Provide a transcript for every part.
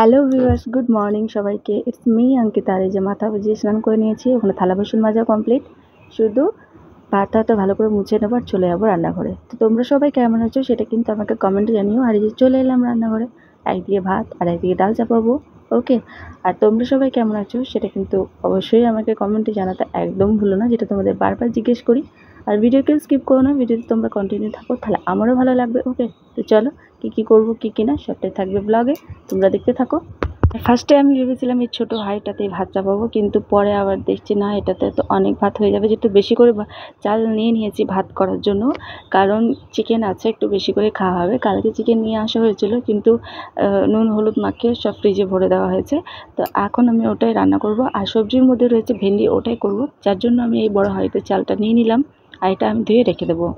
Hello viewers, good morning সবাইকে। It's me Ankita. আর এই যে মাথা বুজিয়ে স্নান করে নিয়েছি, ওখানে থালা বাসন মাজা কমপ্লিট। শুধু পাটাটা ভালো করে মুছে নেবো আর চলে যাবো রান্নাঘরে। তো তোমরা সবাই কেমন আছো সেটা কিন্তু আমাকে কমেন্টে জানিও। আর এই যে চলে এলাম রান্নাঘরে, একদিকে ভাত আর একদিকে ডাল চাপাবো। ওকে, আর তোমরা সবাই কেমন আছো সেটা কিন্তু অবশ্যই আমাকে কমেন্টে জানাতে একদম ভুলো না, যেটা তোমাদের বারবার জিজ্ঞেস করি। আর ভিডিওকে স্কিপ করো না, ভিডিওতে তোমরা কন্টিনিউ থাকো, তাহলে আমারও ভালো লাগবে। ওকে, তো চলো কী করবো কী না সবটাই থাকবে ব্লগে, তোমরা দেখতে থাকো। ফার্স্টে আমি ভেবেছিলাম এই ছোটো হাঁড়িটাতেই ভাত চাপাবো, কিন্তু পরে আবার দেখছি না, এটাতে তো অনেক ভাত হয়ে যাবে। যেহেতু বেশি করে চাল নিয়ে নিয়েছি ভাত করার জন্য, কারণ চিকেন আছে, একটু বেশি করে খাওয়া হবে। কালকে চিকেন নিয়ে আসা হয়েছিল, কিন্তু নুন হলুদ মাখিয়ে সব ফ্রিজে ভরে দেওয়া হয়েছে। তো এখন আমি ওটাই রান্না করব। আর সবজির মধ্যে রয়েছে ভেন্ডি, ওটাই করব। যার জন্য আমি এই বড় হাঁড়িতে চালটা নিয়ে নিলাম, আর এটা আমি ধুয়ে রেখে দেবো।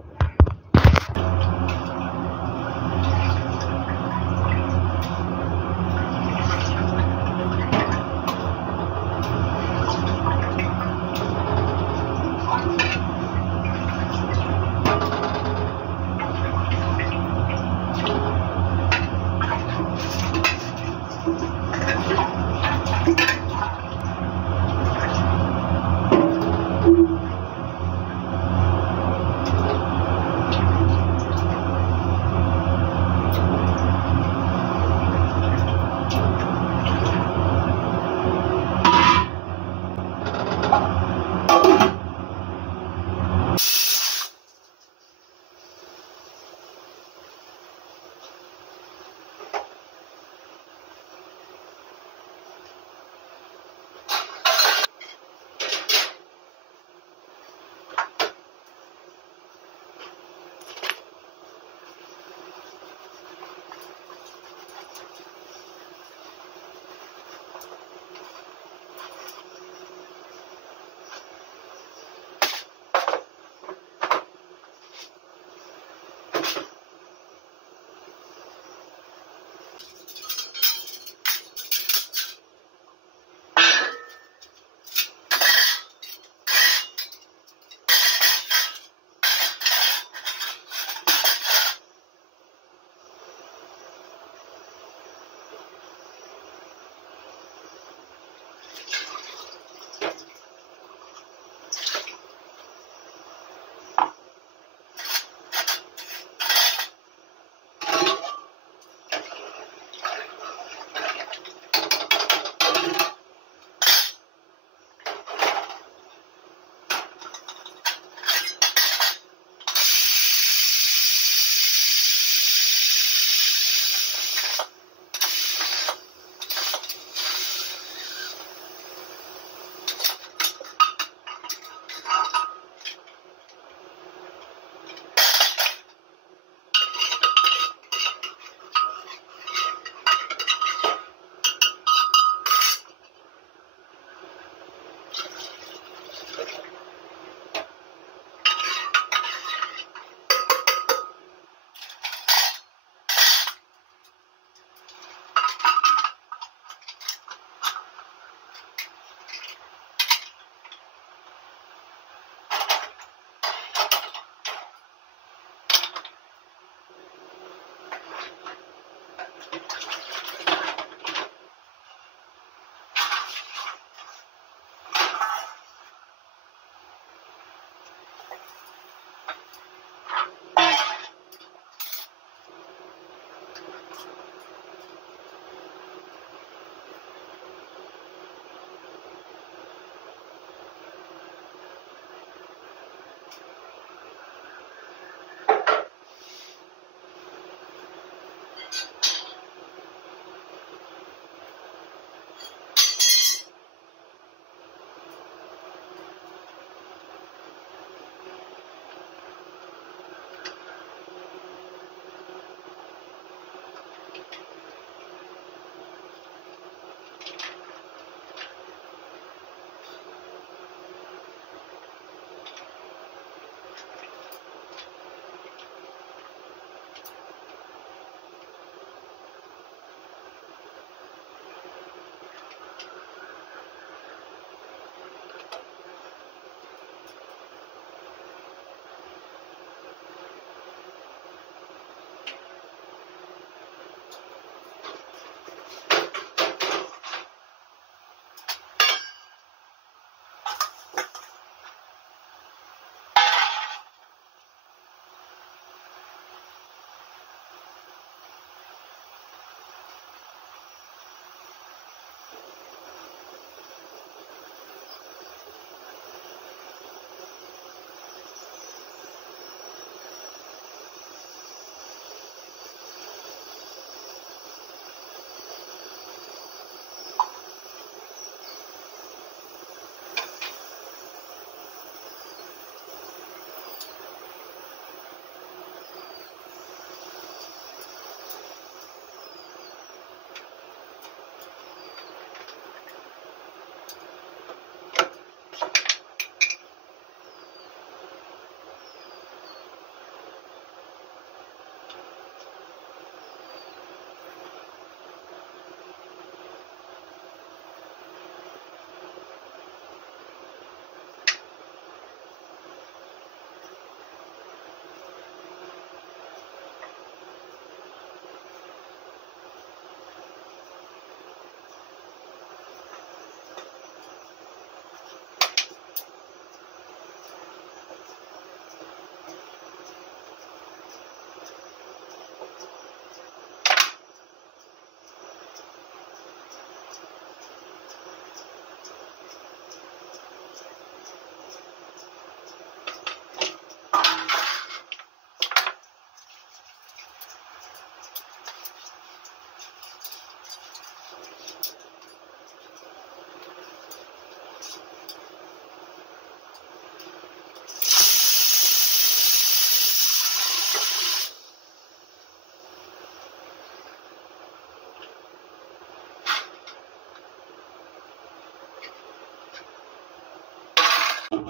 টিউশন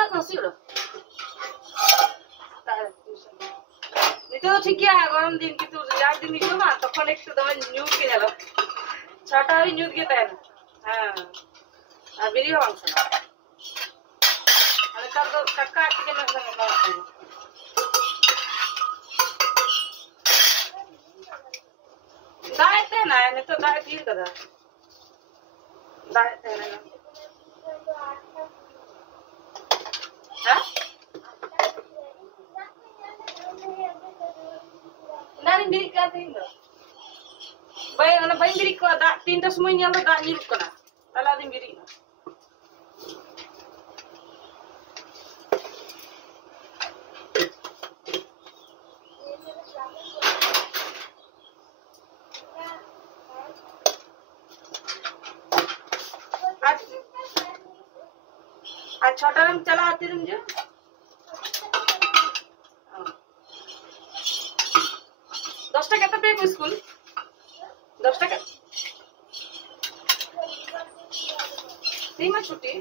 না কাছে ওরা নিতে তো ঠিকই গরম দিন কিন্তু যার দিন নিত না তখন একটু দামে নিউজ কিনে এলো 6টা ওই নিউজ গিয়ে দেন হ্যাঁ আর বেরিয়ে মাংস না আমি কাল তো কাকা থেকে না दायते ना नहीं तो दाय तीर कदा दायते ना हाँ ना नहीं मेरी क्या तीन दो भाई मेरी को दा 3টা সময় নিয়ে আমরা দা নিরুক না তাহলে আদিন বেরি না आज 6টা में चला आती तुम जो 10 টাকা তো পেয়ে স্কুল 10 টাকা तीन में छुट्टी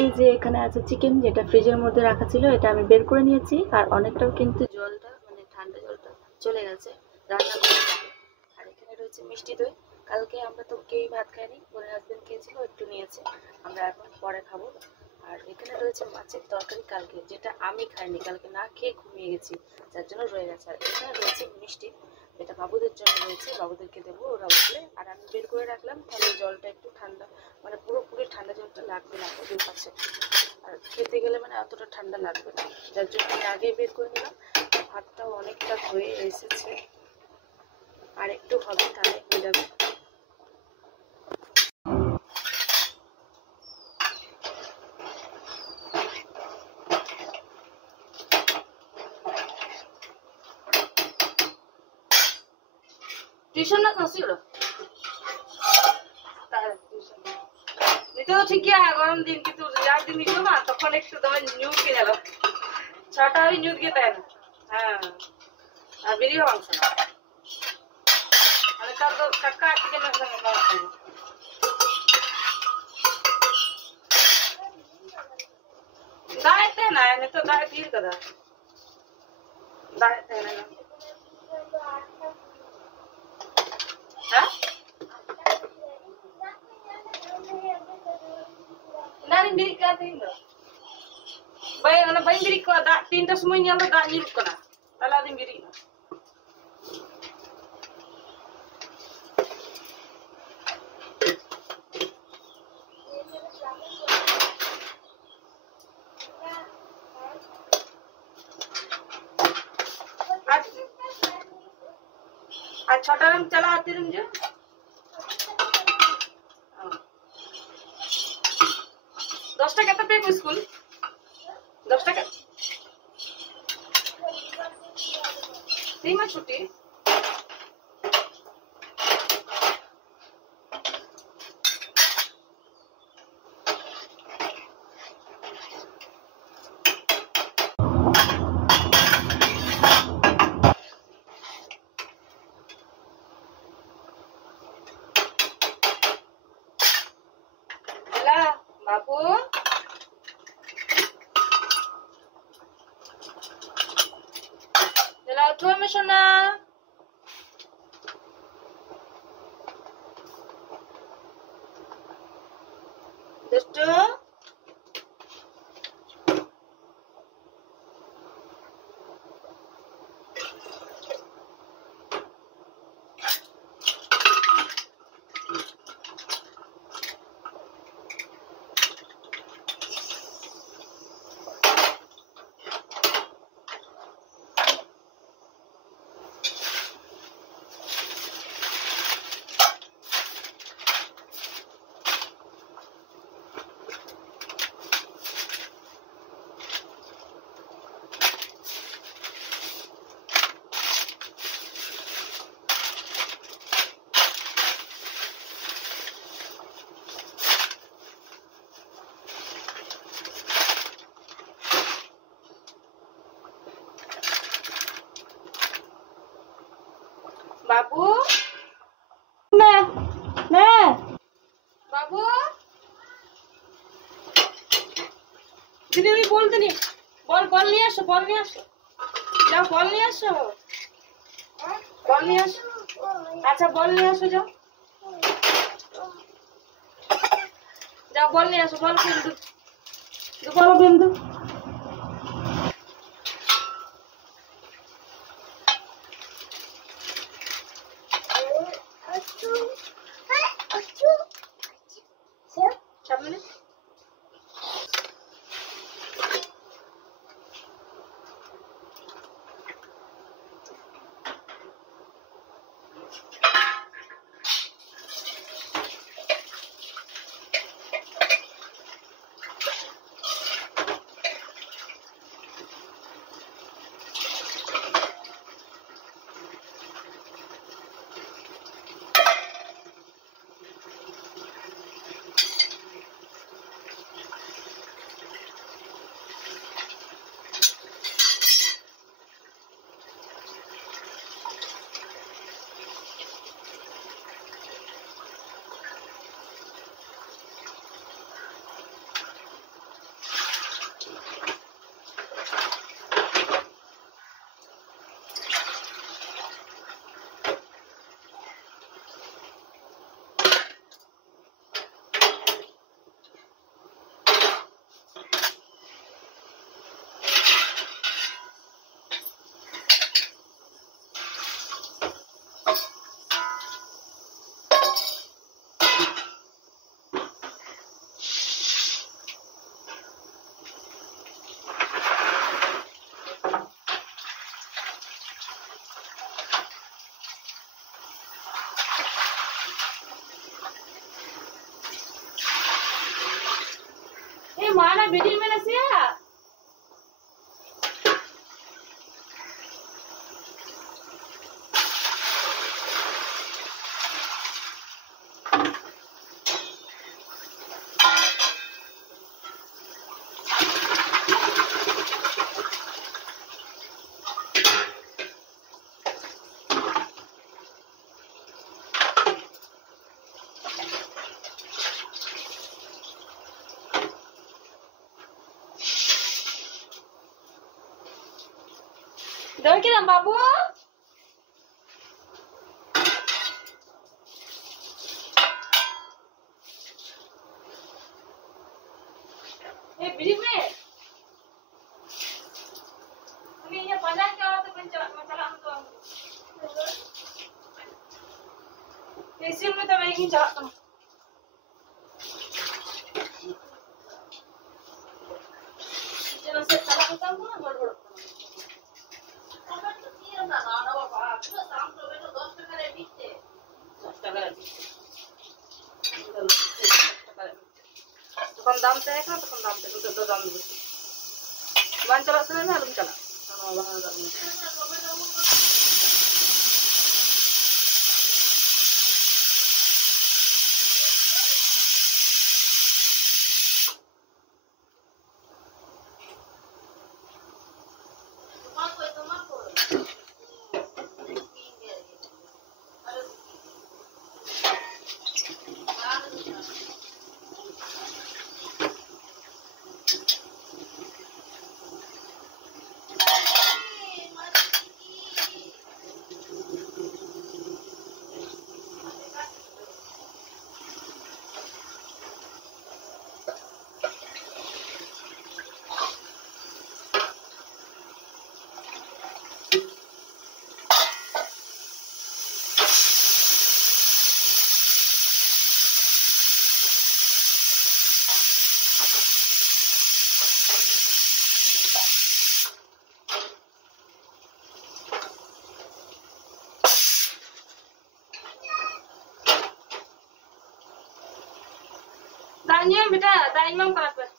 এই যে এখানে আছে চিকেন যেটা ফ্রিজের মধ্যে রাখা ছিল এটা আমি বের করে নিয়েছি আর অনেকটাও কিন্তু জলটা মানে ঠান্ডা জলটা চলে গেছে রান্না করে আর এখানে রয়েছে মিষ্টি দই কালকে আমরা তো কেউই ভাত খাইনি ওর হাজবেন্ড খেয়েছিল একটু নিয়েছে আমরা এখন পরে খাবো আর এখানে রয়েছে মাছের তরকারি কালকে যেটা আমি খাইনি কালকে না খেয়ে ঘুমিয়ে গেছি যার জন্য রয়ে গেছে আর এখানে রয়েছে মিষ্টি যেটা বাবুদের জন্য রয়েছে বাবুদেরকে দেবো ওরা উঠলে আর আমি বের করে রাখলাম তাহলে জলটা একটু ঠান্ডা মানে পুরোপুরি ঠান্ডা জলটা লাগবে না ওদের কাছে আর খেতে গেলে মানে অতটা ঠান্ডা লাগবে না যার জন্য আমি আগে বের করে নিলাম ভাতটাও অনেকটা হয়ে এসেছে আর একটু হবে তাহলে হয়ে যাবে টিউশন না কাছে ওরা নিতে তো ঠিকই গরম দিন কিন্তু যার দিন নিত না তখন একটু দামে নিউজ কিনে এলো 6টা ওই নিউজ গিয়ে দেন হ্যাঁ আর বেরিয়ে মাংস না আমি কাল তো কাকা থেকে না दायते ना नहीं तो दाय तीर कदा दायते ना हाँ ना नहीं मेरी क्या तीन दो भाई मेरी को दा 3টা সময় নিয়ে আমরা দা নিরুক না তাহলে আদিন বেরি না आज 6টা में चला आती तुम जो 10 টাকা তো পেয়ে স্কুল 10 টাকা तीन में छुट्टी बाबू चला उठो में सोना दुष्टू দিদি আমি বলতে নি বল বল নিয়ে আসো যাও বল নিয়ে আসো আচ্ছা বল নিয়ে আসো যাও যাও বল নিয়ে আসো বল বিন্দু বলো বিন্দু সামনে माना वीडियो में नसिया दौड़ के दाम बाबू ए बिरी में उन्हें ये बाजार क्या होता है चला हम तो इसी में तो मैं ही चलाता हूँ चलो से चला होता हूँ ना बड़ बड़ तখন দাম চাই না তখন দাম দেবো তো দাম দেবো বান চালাচ্ছে না আলুম চালা दानिया बेटा दानी माम करा पर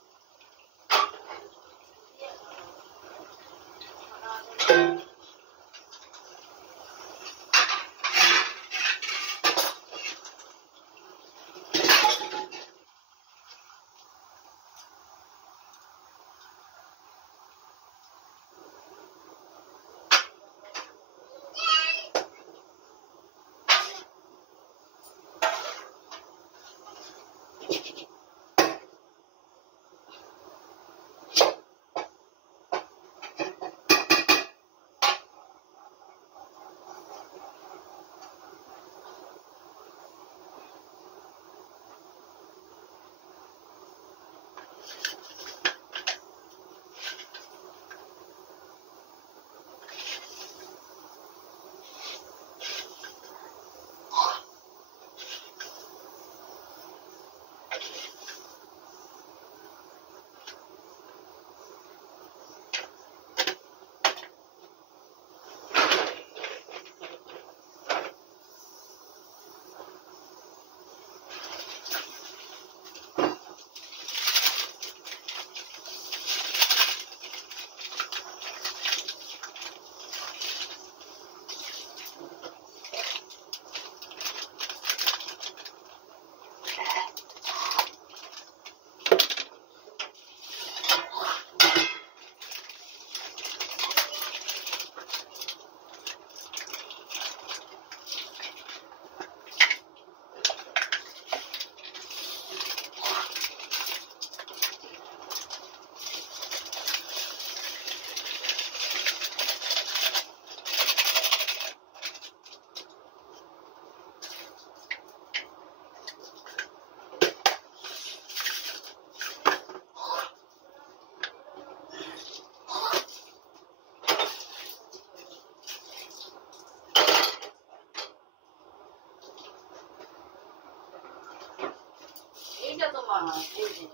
এইটা তোমার এই যে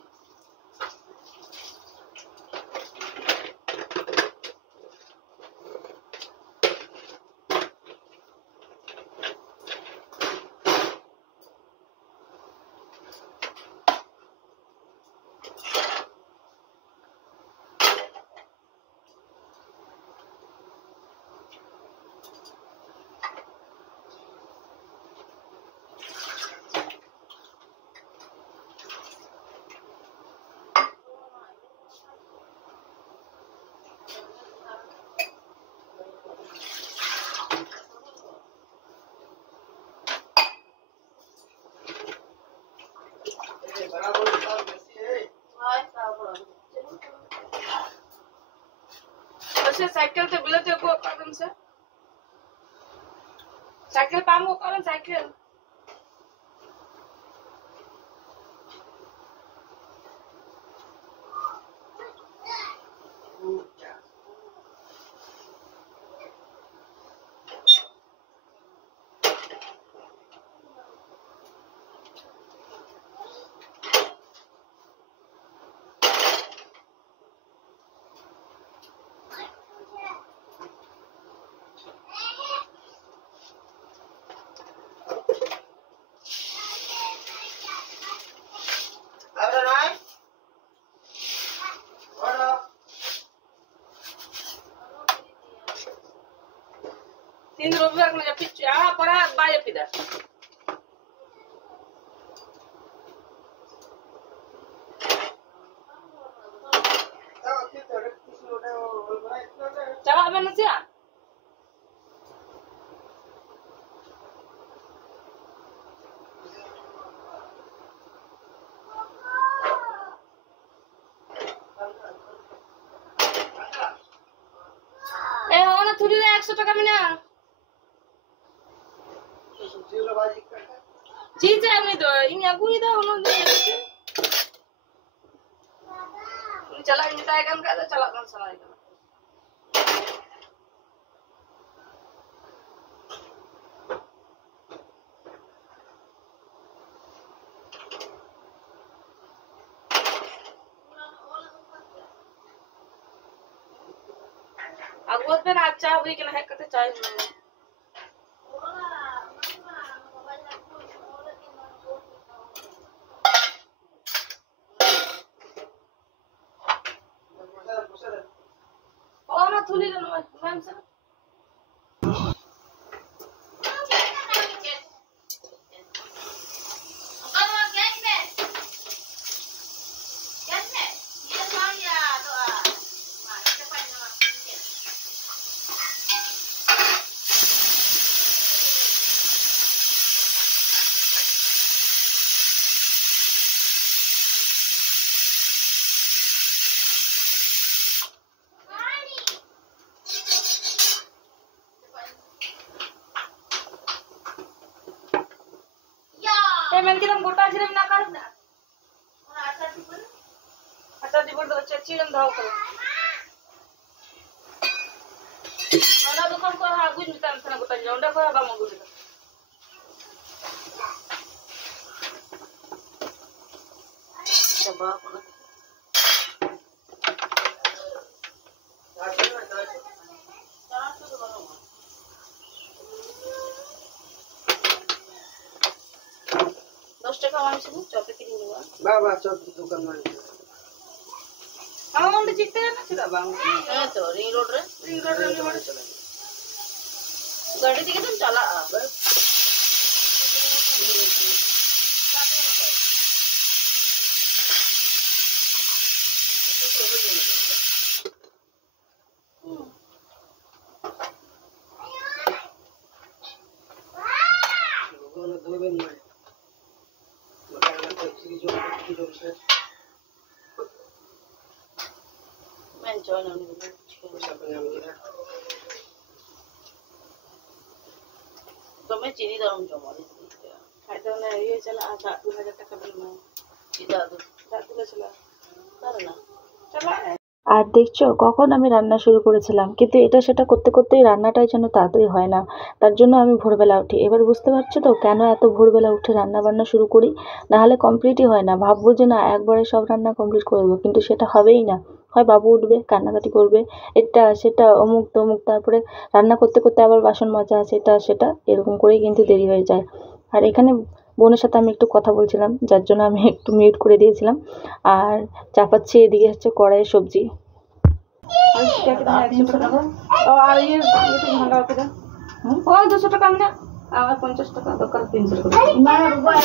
अच्छा साइकिल तो बिलते को कौन से साइकिल पामो कौन साइकिल तीन रविवार को जब यहाँ पड़ा बाय पिदा चला अब नसी आ ए ओना थुरी रे 100 টাকা मिना चीज है मैं तो इन या कोई तो हम चला इन ताय kan का चला kan सलाई kan अगवत पे अच्छा हुई कि ना है कते चाहिए और थोड़ी ना मैम सर मैंने किधर गोटा जिरे में ना कर ना अच्छा दी बोल दो चची रंग धाव करो ना दुकान को हाँ कुछ मिलता है ना गोटा जिरे उन्हें को हवा मंगू दिला টাকা আমি শুধু চপে কিনে নিব বাবা চপ দোকান মানে আমার মনে চিটতে না ছিল বাবা হ্যাঁ তো রিং রোড রে আমি মানে চলে গাড়ি থেকে তুমি চালা আবার तुम्हें चीनी दाम जमा खाते ना ये चला 2000 টাকা बिल में दादू चला ना चला। আর দেখছো কখন আমি রান্না শুরু করেছিলাম, কিন্তু এটা সেটা করতে করতেই রান্নাটাই যেন তাড়াতাড়ি হয় না। তার জন্য আমি ভোরবেলা উঠি। এবার বুঝতে পারছো তো কেন এত ভোরবেলা উঠে রান্না বান্না শুরু করি, নাহলে কমপ্লিটই হয় না। ভাববো যে না একবারে সব রান্না কমপ্লিট করে দেবো, কিন্তু সেটা হবেই না। হয় বাবু উঠবে, কান্নাকাটি করবে, এটা সেটা অমুক তমুক, তারপরে রান্না করতে করতে আবার বাসন মাজা আছে, এটা সেটা, এরকম করেই কিন্তু দেরি হয়ে যায়। আর এখানে বোনের সাথে আমি একটু কথা বলছিলাম, যার জন্য আমি একটু মিউট করে দিয়েছিলাম। আর চাপাচ্ছি এদিকে হচ্ছে কড়াইয়ে সবজি। और ये तो महंगा होता है और 200 টাকা हमने और 50 টাকা দরকার 300 টাকা ना रुपया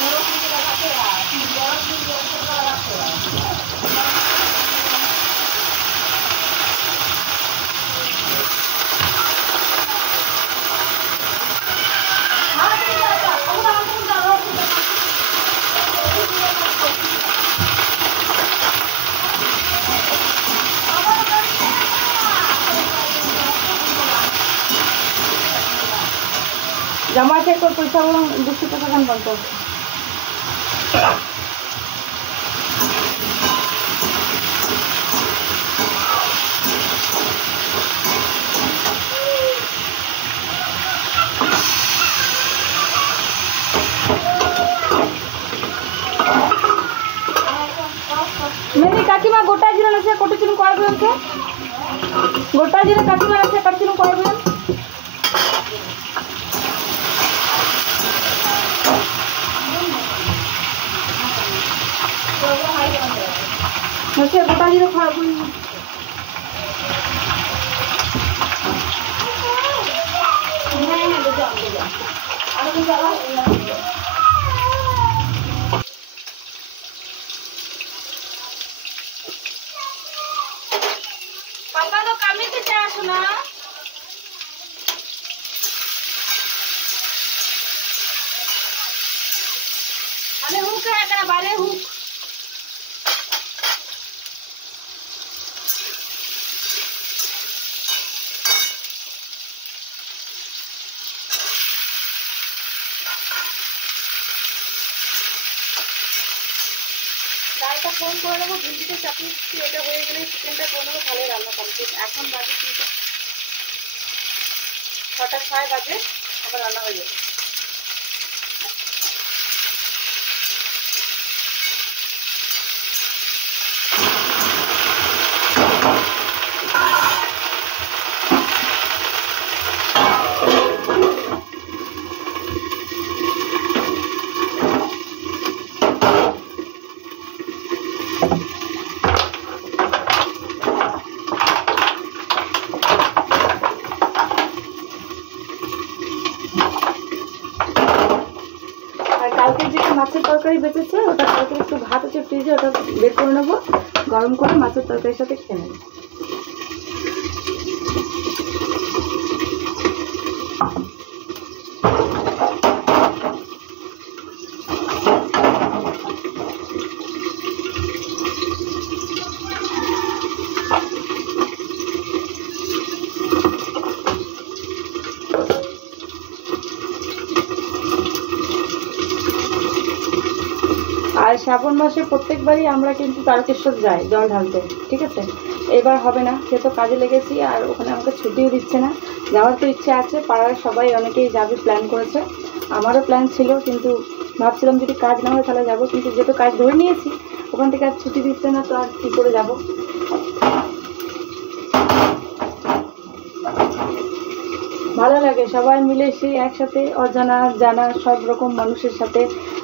घरों में लगाते हैं घरों में 200 টাকা लगाते हैं जमा थे कोई पैसा 200 টাকা খান বলতো मेरी काकीमा गोटा जिरा আছে কত চিনি করবেন কে গোটা জিরা কাকিমা আছে কত চিনি করবেন अच्छा गोटा जीरो खा कोई नहीं दे जा अरे चला पापा तो काम ही किसे आसना अरे हुक है तेरा बारे हुक ডালটা ফোন করে নেবো ভিন্ডিতে চাপিয়ে দিচ্ছি এটা হয়ে গেলে চিকেনটা করে নেবো তাহলে রান্না কমপ্লিট এখন বাজে 6টা 6 বাজে আবার রান্না হয়ে যাবে কালকে যে মাছের তরকারি বেঁচেছে ওটা কালকে একটু ভাত আছে ফ্রিজে, ওটা বের করে নেবো, গরম করে মাছের তরকারির সাথে খেয়ে নেবো। আর শ্রাবণ মাসে প্রত্যেকবারই আমরা কিন্তু তারকেশ্বর যাই জল ঢালতে, ঠিক আছে। এবার হবে না, সে তো কাজে লেগেছি আর ওখানে আমাকে ছুটিও দিচ্ছে না। যাওয়ার তো ইচ্ছে আছে, পাড়ার সবাই অনেকেই যাবে প্ল্যান করেছে, আমারও প্ল্যান ছিল, কিন্তু ভাবছিলাম যদি কাজ না হয় তাহলে যাবো, কিন্তু যেহেতু কাজ ধরে নিয়েছি ওখান থেকে আর ছুটি দিচ্ছে না, তো আর কী করে যাব। ভালো লাগে সবাই মিলে সেই একসাথে অজানা জানা সব রকম মানুষের সাথে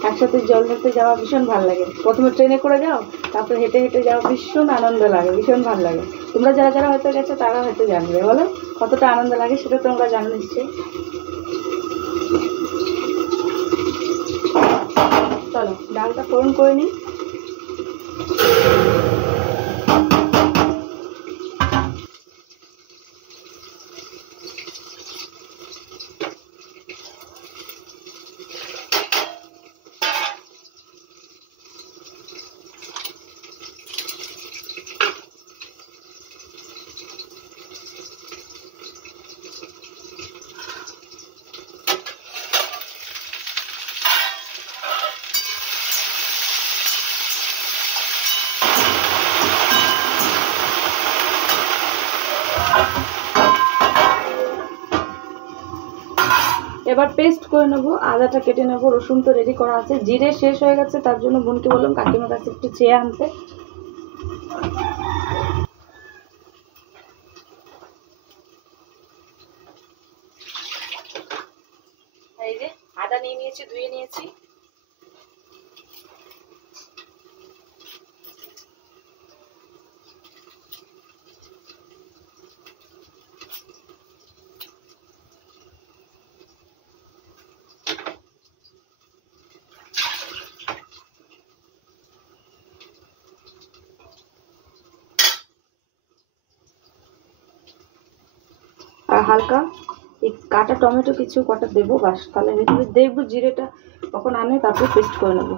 একসাথে জল ধরতে যাওয়া ভীষণ ভালো লাগে। প্রথমে ট্রেনে করে যাও, তারপরে হেঁটে হেঁটে যাওয়া, ভীষণ আনন্দ লাগে, ভীষণ ভালো লাগে। তোমরা যারা যারা হয়তো গেছো তারা হয়তো জানবে, বলো কতটা আনন্দ লাগে, সেটা তোমরা জানো নিশ্চয়ই। চলো ডালটা ফোড়ন করে নিই। এবার পেস্ট করে নেবো, আদাটা কেটে নেবো, রসুন তো রেডি করা আছে, জিরে শেষ হয়ে গেছে, তার জন্য বোনকে বললাম কাকিমার কাছে একটু চেয়ে আনতে। এই যে আদা নিয়ে নিয়েছি, ধুয়ে নিয়েছি। আর হালকা এই কাটা টমেটো কিছু কটা দেবো, বাস তাহলে দেখবো জিরেটা কখন আনে, তারপর পেস্ট করে নেবো।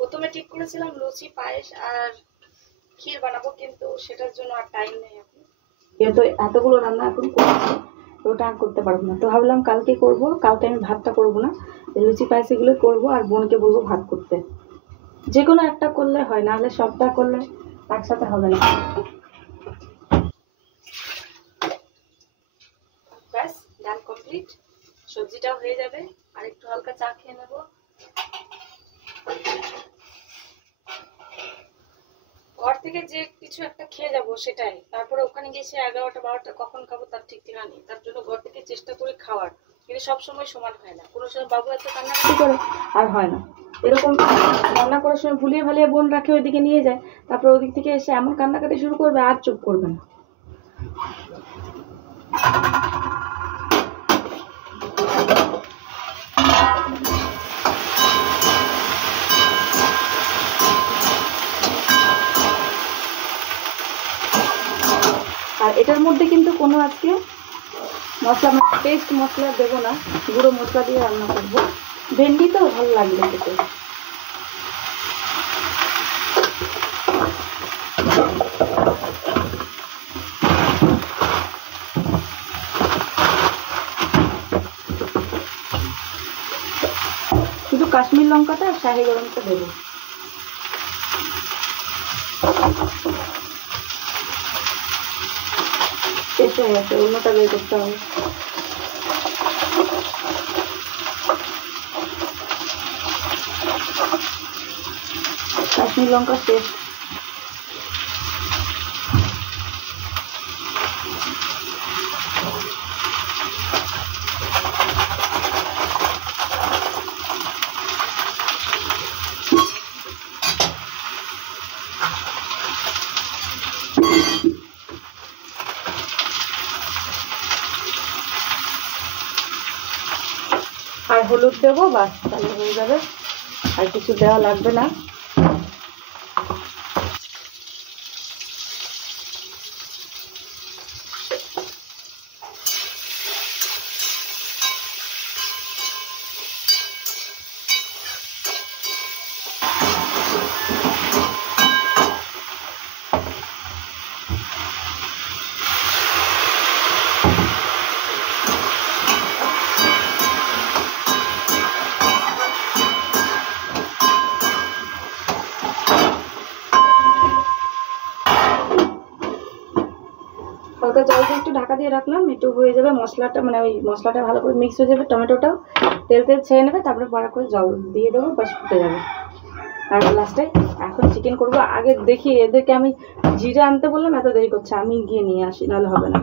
প্রথমে ঠিক করেছিলাম লুচি, পায়েস আর ক্ষীর বানাবো, কিন্তু সেটার জন্য আর টাইম নেই এখন, যেহেতু এতগুলো রান্না এখন করছি, ওটা আর করতে পারবো না। তো ভাবলাম কালকে করব, কালকে আমি ভাতটা করবো না, লুচি পায়েস এগুলো করবো, আর বোনকে বলবো ভাত করতে। যে কোনো একটা করলে হয়, নাহলে সবটা করলে একসাথে হবে না। ব্যাস ডাল কমপ্লিট, সবজিটাও হয়ে যাবে, আর একটু হালকা চা খেয়ে নেবো। ঘর থেকে যে কিছু একটা খেয়ে যাবো সেটাই, তারপরে ওখানে গিয়ে সে 11টা 12টা কখন খাবো তার ঠিক ঠিকানা নেই। তার জন্য ঘর থেকে চেষ্টা করে খাওয়ার, কিন্তু সবসময় সমান হয় না। কোনো সময় বাবু এত কান্নাকাটি করে আর হয় না, এরকম রান্না করার সময় ভুলিয়ে ভালিয়ে বোন রাখে ওইদিকে নিয়ে যায়, তারপরে ওদিক থেকে এসে এমন কান্নাকাটি শুরু করবে আর চুপ করবে না। আর এটার মধ্যে কিন্তু কোনো আজকে মশলা পেস্ট মশলা দেবো না, গুঁড়ো মশলা দিয়ে রান্না করবো। ভেন্ডি তো ভালো লাগবে খেতে। শুধু কাশ্মীর লঙ্কাটা আর শাহি গরমটা দেবো। শেষ হয়ে গেছে, অন্যটা বের করতে হবে। কাশ্মীর লঙ্কা শেষ। আর হলুদ দেবো, বাস তাহলে হয়ে যাবে, আর কিছু দেওয়া লাগবে না। হালকা জল দিয়ে একটু ঢাকা দিয়ে রাখলাম, একটু হয়ে যাবে মশলাটা, মানে ওই মশলাটা ভালো করে মিক্স হয়ে যাবে, টমেটোটাও তেল ছেড়ে নেবে, তারপরে বড়া করে জল দিয়ে দেবো, বাস ফুটে যাবে। আর লাস্টে এখন চিকেন করবো। আগে দেখি এদেরকে আমি জিরে আনতে বললাম, এত দেরি করছে, আমি গিয়ে নিয়ে আসি, নাহলে হবে না।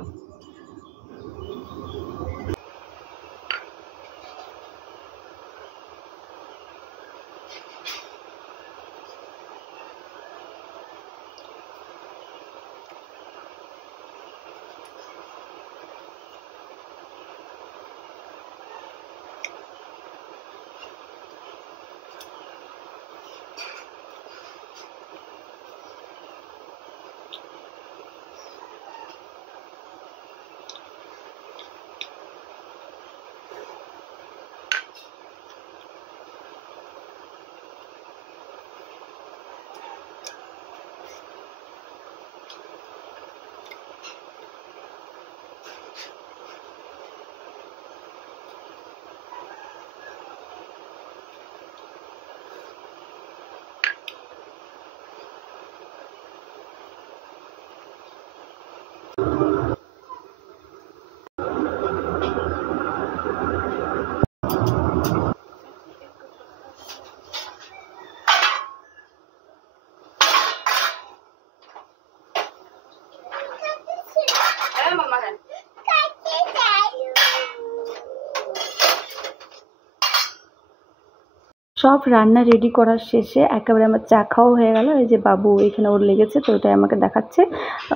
সব রান্না রেডি করার শেষে একেবারে আমার চা খাওয়া হয়ে গেল। এই যে বাবু এখানে ওর লেগেছে, তো ওটাই আমাকে দেখাচ্ছে।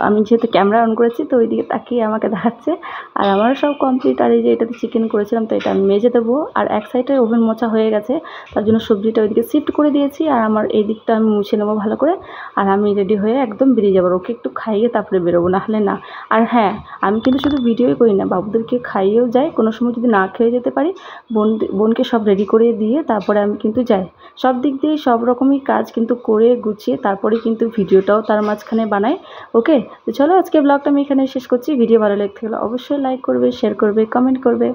আমি যেহেতু ক্যামেরা অন করেছি, তো ওইদিকে তাকিয়ে আমাকে দেখাচ্ছে। আর আমারও সব কমপ্লিট। আর এই যে এটাতে চিকেন করেছিলাম, তো এটা আমি মেজে দেবো। আর এক সাইডে ওভেন মোছা হয়ে গেছে, তার জন্য সবজিটা ওইদিকে শিফট করে দিয়েছি। আর আমার এই দিকটা আমি মুছে নেবো ভালো করে। আর আমি রেডি হয়ে একদম বেরিয়ে যাবো, ওকে একটু খাইয়ে তারপরে বেরোবো, না হলে না। আর হ্যাঁ, আমি কিন্তু শুধু ভিডিওই করি না, বাবুদেরকে খাইয়েও যাই। কোনো সময় যদি না খেয়ে যেতে পারি, বোনকে সব রেডি করে দিয়ে তারপরে আমি কিন্তু যাই। সব দিক দিয়ে সব রকমই কাজ কিন্তু করে গুছিয়ে তারপরে কিন্তু ভিডিওটাও তার মাঝখানে বানাই। ওকে, তো চলো আজকে ব্লগটা আমি এখানে শেষ করছি। ভিডিও ভালো লাগতে গেলে অবশ্যই লাইক করবে, শেয়ার করবে, কমেন্ট করবে।